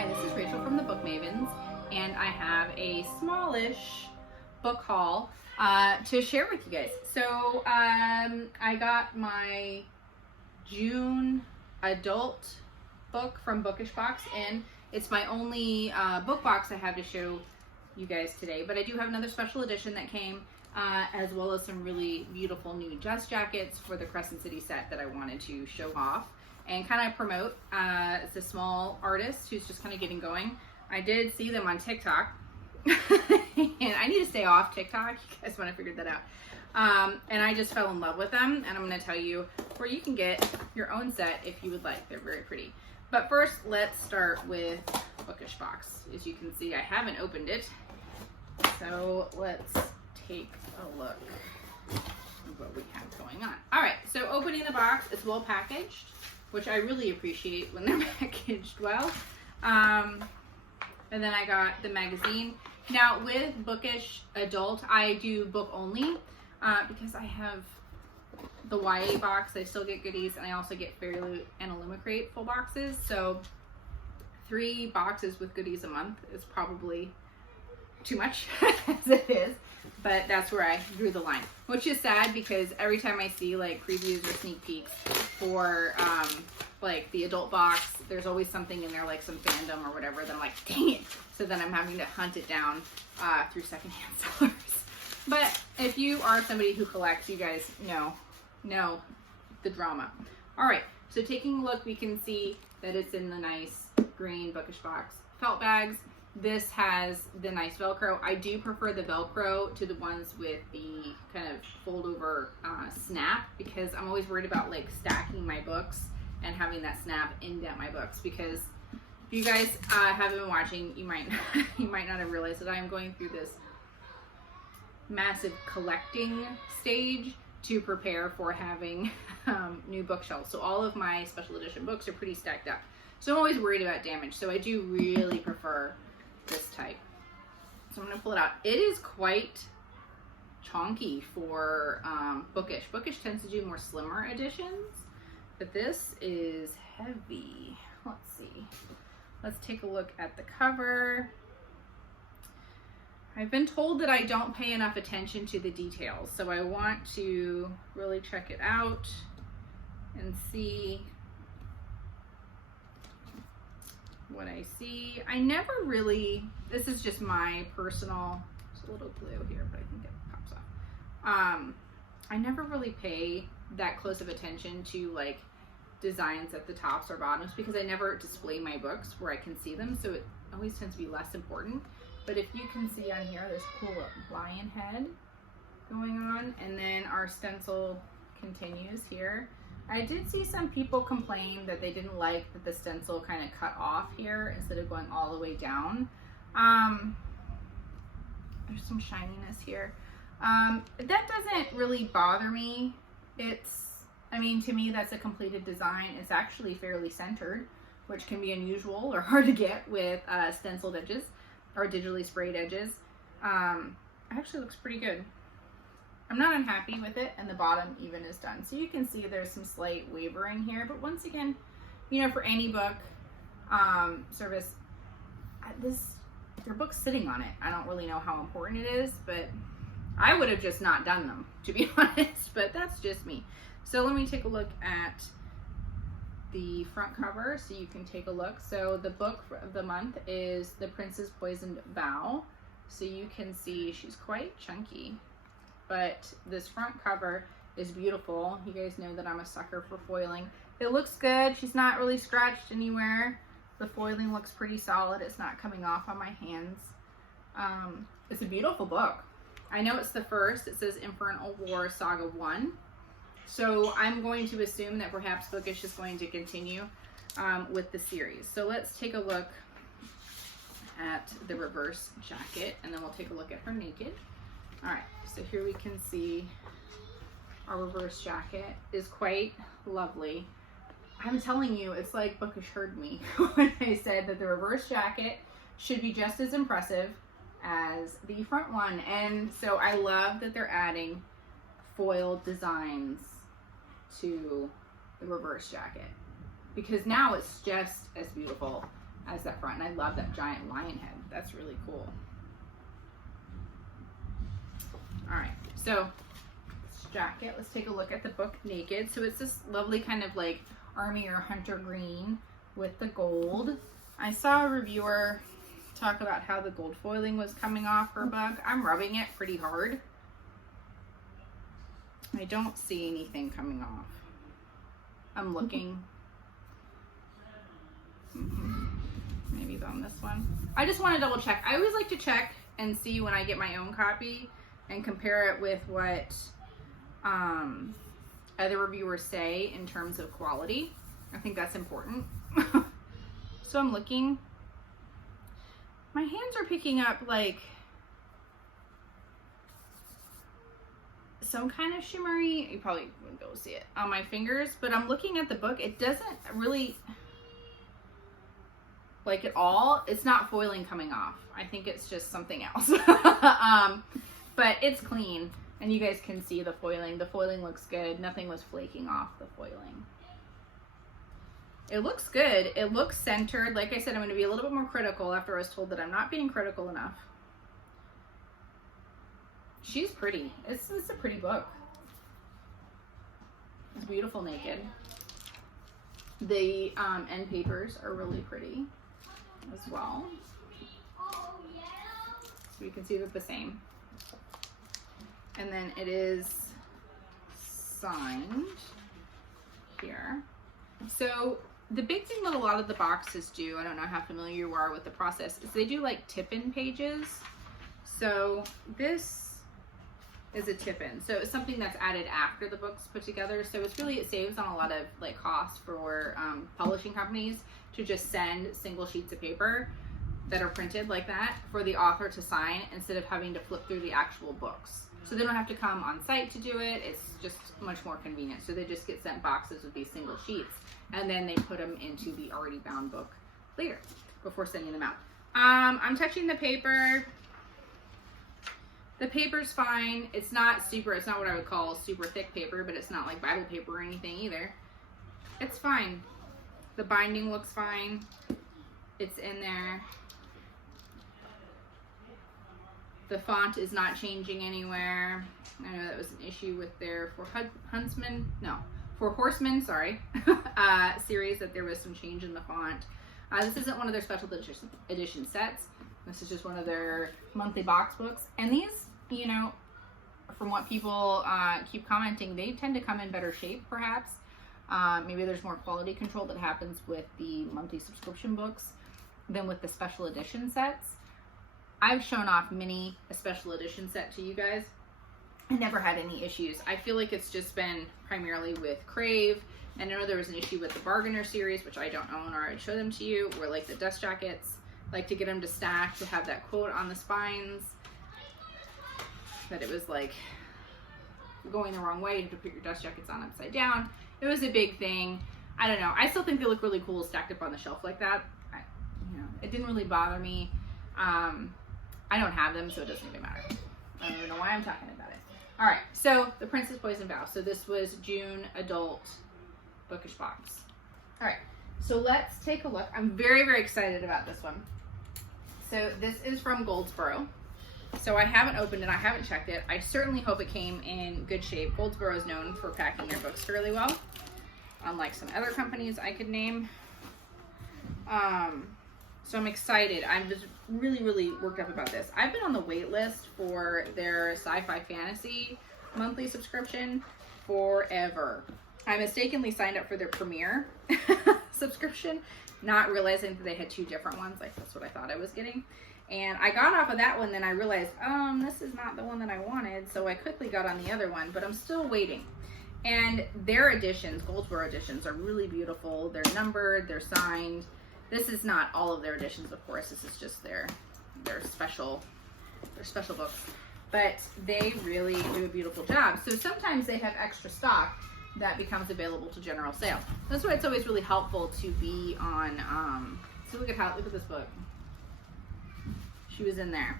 Hi, this is Rachel from the Book Mavens, and I have a smallish book haul to share with you guys. So I got my June adult book from Bookish box in. It's my only book box I have to show you guys today, but I do have another special edition that came as well as some really beautiful new dust jackets for the Crescent City set that I wanted to show off and kind of promote. It's a small artist who's just kind of getting going. I did see them on TikTok and I need to stay off TikTok. You guys want to figure that out. And I just fell in love with them, and I'm going to tell you where you can get your own set if you would like. They're very pretty. But first, let's start with Bookish box. As you can see, I haven't opened it. So let's take a look at what we have going on. All right, so opening the box, it's well packaged, which I really appreciate when they're packaged well. And then I got the magazine. Now with Bookish adult, I do book only because I have the YA box. I still get goodies, and I also get Fairy and Illumicrate full boxes. So 3 boxes with goodies a month is probably too much as it is, but that's where I drew the line, which is sad because every time I see like previews or sneak peeks for like the adult box, there's always something in there, like some fandom or whatever, that I'm like, dang it. So then I'm having to hunt it down through secondhand sellers. But if you are somebody who collects, you guys know the drama. All right, so taking a look, we can see that it's in the nice green Bookish box felt bags. This has the nice Velcro. I do prefer the Velcro to the ones with the kind of fold over snap, because I'm always worried about like stacking my books and having that snap indent my books. Because if you guys haven't been watching, you might not have realized that I am going through this massive collecting stage to prepare for having new bookshelves. So all of my special edition books are pretty stacked up. So I'm always worried about damage. So I do really prefer this type. So I'm going to pull it out. It is quite chonky for Bookish. Bookish tends to do more slimmer editions, but this is heavy. Let's see. Let's take a look at the cover. I've been told that I don't pay enough attention to the details, so I want to really check it out and see what I see. I never really, this is just my personal, it's a little glue here, but I think it pops off. I never really pay that close of attention to like designs at the tops or bottoms, because I never display my books where I can see them, so it always tends to be less important. But if you can see on here, there's a cool lion head going on, and then our stencil continues here. I did see some people complain that they didn't like that the stencil kind of cut off here instead of going all the way down. There's some shininess here. That doesn't really bother me. I mean, to me, that's a completed design. It's actually fairly centered, which can be unusual or hard to get with stenciled edges or digitally sprayed edges. Actually looks pretty good. I'm not unhappy with it, and the bottom even is done. So you can see there's some slight wavering here, but once again, you know, for any book service, their book's sitting on it. I don't really know how important it is, but I would have just not done them, to be honest, but that's just me. So let me take a look at the front cover so you can take a look. So the book of the month is The Prince's Poisoned Vow. So you can see she's quite chunky, but this front cover is beautiful. You guys know that I'm a sucker for foiling. It looks good. She's not really scratched anywhere. The foiling looks pretty solid. It's not coming off on my hands. It's a beautiful book. I know it's the first. It says Infernal War Saga 1. So I'm going to assume that perhaps Bookish is going to continue with the series. So let's take a look at the reverse jacket, and then we'll take a look at her naked. All right, so here we can see our reverse jacket is quite lovely. I'm telling you, it's like Bookish heard me when I said that the reverse jacket should be just as impressive as the front one. And so I love that they're adding foiled designs to the reverse jacket, because now it's just as beautiful as that front. And I love that giant lion head. That's really cool. All right, so this jacket, let's take a look at the book naked. So it's this lovely kind of like army or hunter green with the gold. I saw a reviewer talk about how the gold foiling was coming off her book. I'm rubbing it pretty hard. I don't see anything coming off. I'm looking. Maybe it's on this one. I just want to double check. I always like to check and see when I get my own copy and compare it with what other reviewers say in terms of quality. I think that's important. So I'm looking. My hands are picking up like some kind of shimmery, you probably wouldn't be able to see it on my fingers, but I'm looking at the book. It doesn't really like at all. It's not foiling coming off. I think it's just something else. But it's clean and you guys can see the foiling. The foiling looks good. Nothing was flaking off the foiling. It looks good. It looks centered. Like I said, I'm going to be a little bit more critical after I was told that I'm not being critical enough. She's pretty. It's a pretty book. It's beautiful naked. The end papers are really pretty as well. So you can see they're the same. And then it is signed here. So the big thing that a lot of the boxes do, I don't know how familiar you are with the process, is they do like tip-in pages. So this is a tip-in. So it's something that's added after the book's put together. So it's really, it saves on a lot of like costs for publishing companies to just send single sheets of paper that are printed like that for the author to sign instead of having to flip through the actual books. So they don't have to come on site to do it. It's just much more convenient. So they just get sent boxes with these single sheets and then they put them into the already bound book later before sending them out. I'm touching the paper. The paper's fine. It's not what I would call super thick paper, but it's not like Bible paper or anything either. It's fine. The binding looks fine. It's in there. The font is not changing anywhere. I know that was an issue with their For Horsemen, sorry, series, that there was some change in the font. This isn't one of their special edition sets. This is just one of their monthly box books. And these, you know, from what people keep commenting, they tend to come in better shape, perhaps. Maybe there's more quality control that happens with the monthly subscription books than with the special edition sets. I've shown off a special edition set to you guys. I never had any issues. I feel like it's just been primarily with Crave. And I know there was an issue with the Bargainer series, which I don't own, or I'd show them to you, where like the dust jackets, like to get them to stack, to have that quote on the spines, that it was like going the wrong way. You have to put your dust jackets on upside down. It was a big thing. I don't know. I still think they look really cool stacked up on the shelf like that. It didn't really bother me. I don't have them, so it doesn't even matter. I don't even know why I'm talking about it. All right, so The Princess Poison Vow. So this was June adult bookish box. All right, so let's take a look. I'm very, very excited about this one. So this is from Goldsboro. So I haven't opened it, I haven't checked it. I certainly hope it came in good shape. Goldsboro is known for packing their books fairly well, unlike some other companies I could name. So I'm excited. I'm just really, really worked up about this. I've been on the wait list for their sci-fi fantasy monthly subscription forever. I mistakenly signed up for their premiere subscription, not realizing that they had two different ones. Like, that's what I thought I was getting. And I got off of that one, then I realized, this is not the one that I wanted. So I quickly got on the other one, but I'm still waiting. And their editions, Goldsboro editions, are really beautiful. They're numbered, they're signed. This is not all of their editions, of course. This is just their special books. But they really do a beautiful job. So sometimes they have extra stock that becomes available to general sale. That's why it's always really helpful to be on, so look at this book. She was in there.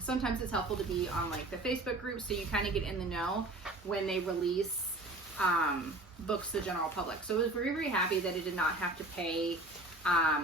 Sometimes it's helpful to be on like the Facebook group, so you kind of get in the know when they release books to the general public. So I was very, very happy that I did not have to pay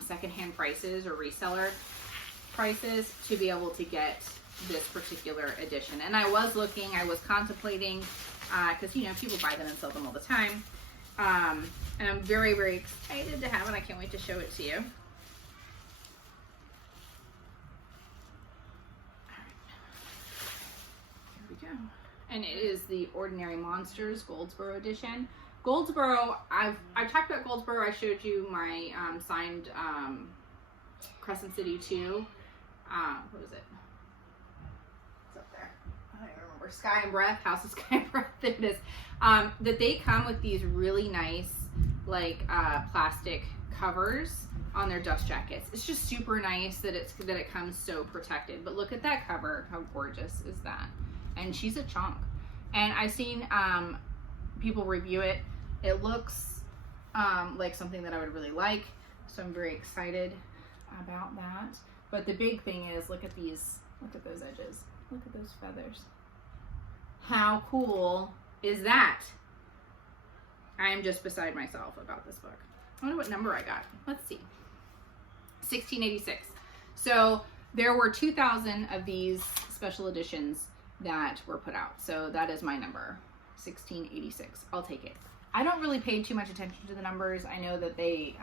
secondhand prices or reseller prices to be able to get this particular edition. And I was contemplating, because you know, people buy them and sell them all the time. And I'm very, very excited to have it. I can't wait to show it to you. And it is the Ordinary Monsters Goldsboro edition. Goldsboro, I've talked about Goldsboro. I showed you my signed Crescent City 2. What was it? It's up there. I don't even remember. Sky and Breath, House of Sky and Breath. There it is. That they come with these really nice, like plastic covers on their dust jackets. It's just super nice that it comes so protected. But look at that cover. How gorgeous is that? And she's a chunk. And I've seen people review it. It looks like something that I would really like. So I'm very excited about that. But the big thing is, look at these, look at those edges. Look at those feathers. How cool is that? I am just beside myself about this book. I wonder what number I got. Let's see. 1686. So there were 2,000 of these special editions that were put out. So that is my number, 1686. I'll take it. I don't really pay too much attention to the numbers. I know that they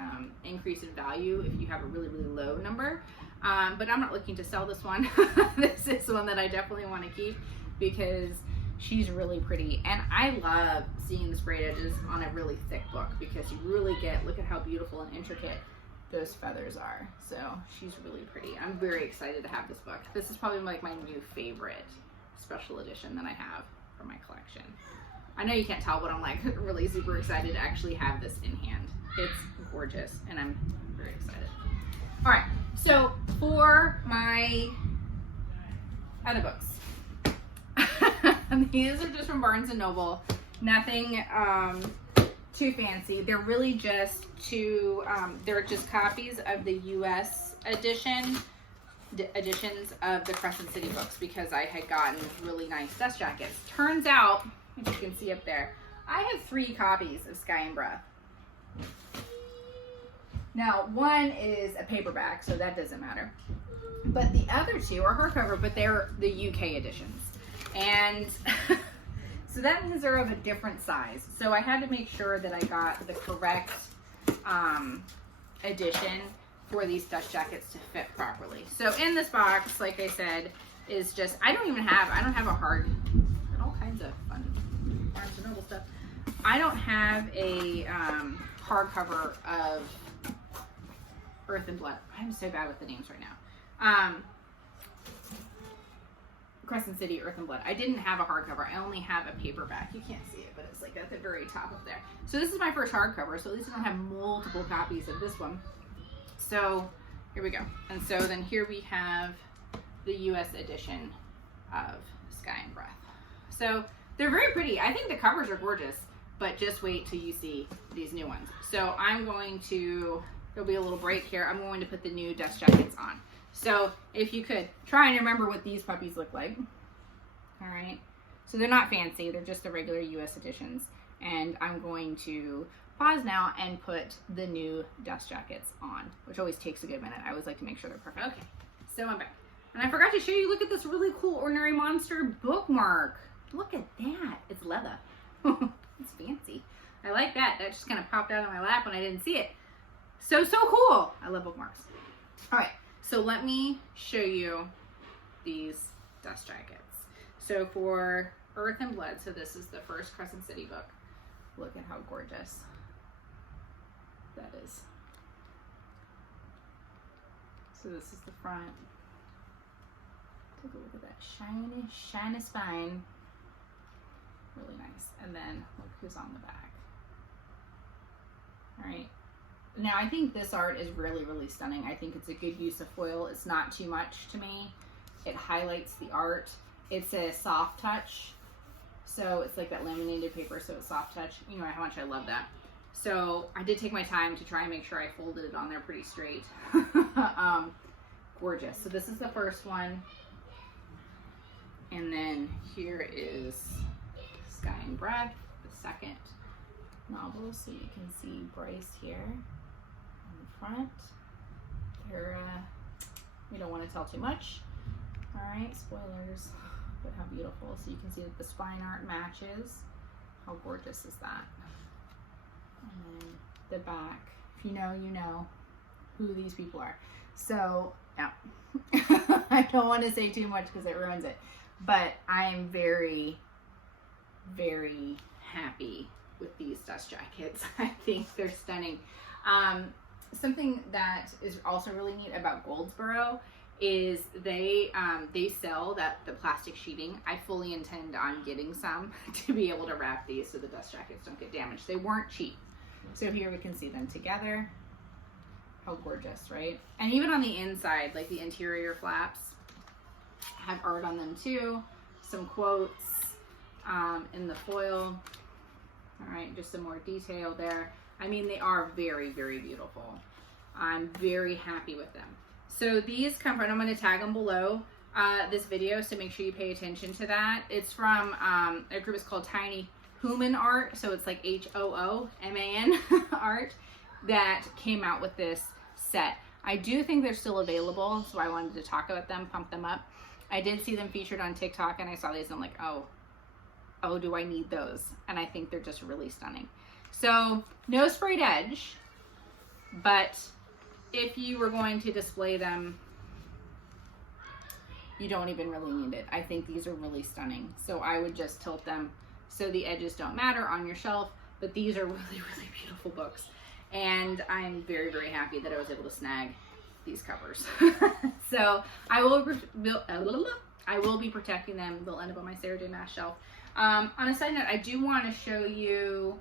increase in value if you have a really, really low number. But I'm not looking to sell this one. This is one that I definitely want to keep because she's really pretty. And I love seeing the sprayed edges on a really thick book because you really get, look at how beautiful and intricate those feathers are. So she's really pretty. I'm very excited to have this book. This is probably like my new favorite special edition that I have for my collection. I know you can't tell, but I'm like really super excited to actually have this in hand. It's gorgeous and I'm very excited. All right, so for my other books, these are just from Barnes & Noble. Nothing too fancy. They're really just they're just copies of the US editions of the Crescent City books because I had gotten really nice dust jackets. Turns out, as you can see up there, I have 3 copies of Sky and Breath. Now, one is a paperback, so that doesn't matter. But the other 2 are hardcover, but they're the UK editions. And so that means they're of a different size. So I had to make sure that I got the correct edition for these dust jackets to fit properly. So in this box, like I said, is just, I don't have a hard, all kinds of fun Barnes & Noble stuff. I don't have a hardcover of Earth and Blood. I'm so bad with the names right now. Crescent City, Earth and Blood. I didn't have a hardcover. I only have a paperback. You can't see it, but it's like at the very top of there. So this is my first hardcover, so at least I don't have multiple copies of this one. So here we go. And so then here we have the US edition of Sky and Breath. So they're very pretty. I think the covers are gorgeous, but just wait till you see these new ones. So I'm going to, there'll be a little break here. I'm going to put the new dust jackets on. So if you could try and remember what these puppies look like. All right. So they're not fancy. They're just the regular US editions. And I'm going to pause now and put the new dust jackets on, which always takes a good minute. I always like to make sure they're perfect. Okay, so I'm back. And I forgot to show you, look at this really cool Ordinary Monster bookmark. Look at that. It's leather. It's fancy. I like that. That just kind of popped out of my lap when I didn't see it. So cool. I love bookmarks. All right, so let me show you these dust jackets. So for Earth and Blood, so this is the first Crescent City book. Look at how gorgeous that is. So this is the front. Take a look at that shiny spine. Really nice. And then look who's on the back. All right. Now I think this art is really, really stunning. I think it's a good use of foil. It's not too much to me. It highlights the art. It's a soft touch. So it's like that laminated paper, so it's soft touch. You know how much I love that. So I did take my time to try and make sure I folded it on there pretty straight. Gorgeous. So this is the first one. And then here is Sky and Breath, the second novel, so you can see Bryce here in the front. They're, we don't want to tell too much. All right, spoilers, but how beautiful. So you can see that the spine art matches. How gorgeous is that? And then the back, if you know, you know who these people are. So, yeah, I don't want to say too much because it ruins it, but I am very, very happy with these dust jackets. I think they're stunning. Something that is also really neat about Goldsboro is they sell the plastic sheeting. I fully intend on getting some to be able to wrap these so the dust jackets don't get damaged. They weren't cheap. So here we can see them together. How gorgeous, right? And even on the inside, like the interior flaps have art on them too. Some quotes in the foil. All right, just some more detail there. I mean, they are very, very beautiful. I'm very happy with them. So these come from, I'm going to tag them below this video, so make sure you pay attention to that. It's from a group is called TinyHoomanArt, so it's like HOOMAN art, that came out with this set. I do think they're still available, so I wanted to talk about them, pump them up. I did see them featured on TikTok, and I saw these, and I'm like, oh, do I need those? And I think they're just really stunning. So no sprayed edge, but if you were going to display them, you don't even really need it. I think these are really stunning. So I would just tilt them so the edges don't matter on your shelf, but these are really, really beautiful books. And I'm very, very happy that I was able to snag these covers. So I will be protecting them. They'll end up on my Sarah J. Maas shelf. On a side note, I do want to show you,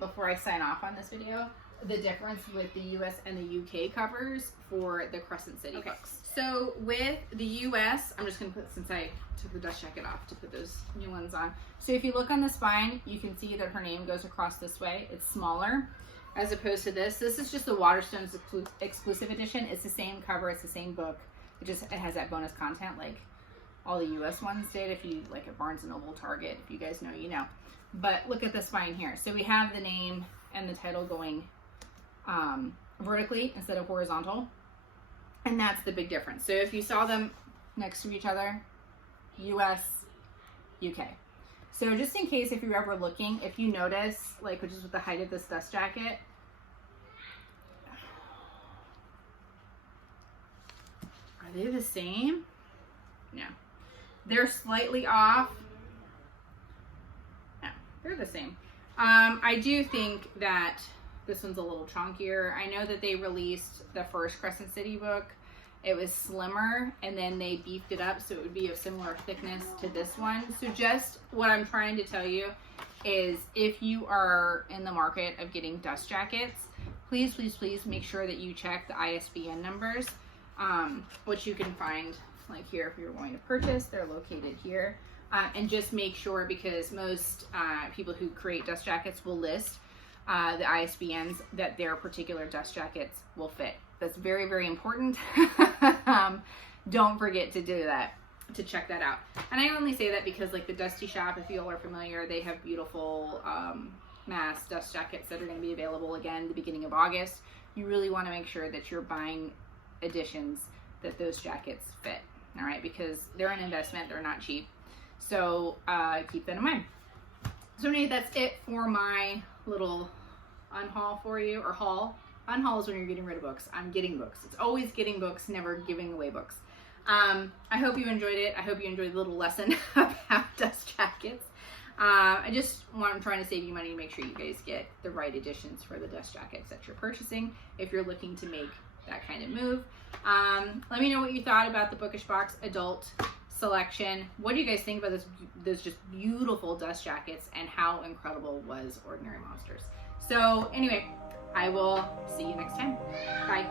before I sign off on this video, the difference with the US and the UK covers for the Crescent City books. So with the US, I'm just going to put, since I took the dust jacket off, to put those new ones on. So if you look on the spine, you can see that her name goes across this way. It's smaller as opposed to this. This is just the Waterstones exclusive edition. It's the same cover, it's the same book. It has that bonus content like all the US ones did. If you like at Barnes & Noble, Target, if you guys know, you know. But look at the spine here. So we have the name and the title going vertically instead of horizontal. And that's the big difference. So if you saw them next to each other, US, UK. So just in case if you're ever looking, if you notice, like just with the height of this dust jacket, are they the same? No. They're slightly off. No, they're the same. I do think that this one's a little chunkier. I know that they released the first Crescent City book. It was slimmer, and then they beefed it up so it would be of similar thickness to this one. So just what I'm trying to tell you is if you are in the market of getting dust jackets, please, please, please make sure that you check the ISBN numbers, which you can find like here if you're going to purchase. They're located here. And just make sure, because most people who create dust jackets will list the ISBNs that their particular dust jackets will fit. That's very, very important. Don't forget to do that, to check that out. And I only say that because like the Dusty Shop, if you all are familiar, they have beautiful Maas dust jackets that are going to be available again the beginning of August. You really want to make sure that you're buying editions that those jackets fit, all right? Because they're an investment, they're not cheap. So keep that in mind. So anyway, that's it for my little unhaul for you, or haul. Unhaul is when you're getting rid of books. I'm getting books. It's always getting books, never giving away books. I hope you enjoyed it. I hope you enjoyed the little lesson about dust jackets. I'm trying to save you money to make sure you guys get the right editions for the dust jackets that you're purchasing if you're looking to make that kind of move. Let me know what you thought about the Bookish Box adult selection. What do you guys think about those just beautiful dust jackets, and how incredible was Ordinary Monsters? So anyway, I will see you next time. Bye.